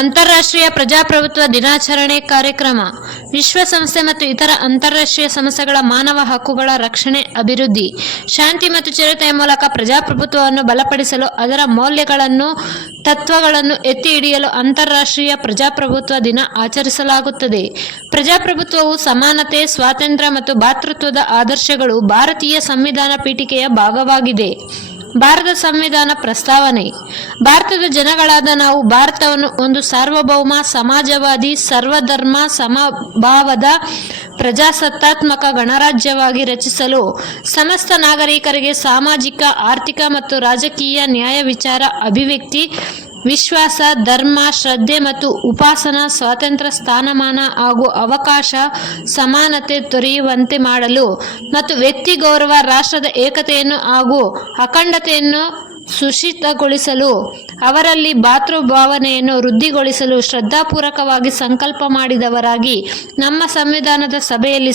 ಅಂತಾರಾಷ್ಟ್ರೀಯ ಪ್ರಜಾಪ್ರಭುತ್ವ ದಿನಾಚರಣೆ ಕಾರ್ಯಕ್ರಮ, ವಿಶ್ವಸಂಸ್ಥೆ ಮತ್ತು ಇತರ ಅಂತಾರಾಷ್ಟ್ರೀಯ ಸಂಸ್ಥೆಗಳ ಮಾನವ ಹಕ್ಕುಗಳ ರಕ್ಷಣೆ ಅಭಿವೃದ್ಧಿ, ಶಾಂತಿ ಮತ್ತು ಚಿರತೆಯ ಮೂಲಕ ಪ್ರಜಾಪ್ರಭುತ್ವವನ್ನು ಬಲಪಡಿಸಲು ಅದರ ಮೌಲ್ಯಗಳನ್ನು, ತತ್ವಗಳನ್ನು ಎತ್ತಿ ಹಿಡಿಯಲು ಅಂತಾರಾಷ್ಟ್ರೀಯ ಪ್ರಜಾಪ್ರಭುತ್ವ ದಿನ ಆಚರಿಸಲಾಗುತ್ತದೆ. ಪ್ರಜಾಪ್ರಭುತ್ವವು ಸಮಾನತೆ, ಸ್ವಾತಂತ್ರ್ಯ ಮತ್ತು ಭಾತೃತ್ವದ ಆದರ್ಶಗಳು ಭಾರತೀಯ ಸಂವಿಧಾನ ಪೀಠಿಕೆಯ ಭಾಗವಾಗಿದೆ. ಭಾರತ ಸಂವಿಧಾನ ಪ್ರಸ್ತಾವನೆ. ಭಾರತದ ಜನಗಳಾದ ನಾವು ಭಾರತವನ್ನು ಒಂದು ಸಾರ್ವಭೌಮ, ಸಮಾಜವಾದಿ, ಸರ್ವಧರ್ಮ, ಸಮಭಾವದ, ಪ್ರಜಾಸತ್ತಾತ್ಮಕ ಗಣರಾಜ್ಯವಾಗಿ ರಚಿಸಲು ಸಮಸ್ತ ನಾಗರಿಕರಿಗೆ ಸಾಮಾಜಿಕ, ಆರ್ಥಿಕ ಮತ್ತು ರಾಜಕೀಯ ನ್ಯಾಯ ವಿಚಾರ ಅಭಿವ್ಯಕ್ತಿ ವಿಶ್ವಾಸ, ಧರ್ಮ, ಶ್ರದ್ಧೆ ಮತ್ತು ಉಪಾಸನಾ ಸ್ವಾತಂತ್ರ್ಯ ಸ್ಥಾನಮಾನ ಹಾಗೂ ಅವಕಾಶ ಸಮಾನತೆ ದೊರೆಯುವಂತೆ ಮಾಡಲು ಮತ್ತು ವ್ಯಕ್ತಿ ಗೌರವ, ರಾಷ್ಟ್ರದ ಏಕತೆಯನ್ನು ಹಾಗೂ ಅಖಂಡತೆಯನ್ನು ಸುಶಿತಗೊಳಿಸಲು, ಅವರಲ್ಲಿ ಭಾತೃಭಾವನೆಯನ್ನು ವೃದ್ಧಿಗೊಳಿಸಲು ಶ್ರದ್ಧಾಪೂರ್ವಕವಾಗಿ ಸಂಕಲ್ಪ ಮಾಡಿದವರಾಗಿ ನಮ್ಮ ಸಂವಿಧಾನದ ಸಭೆಯಲ್ಲಿ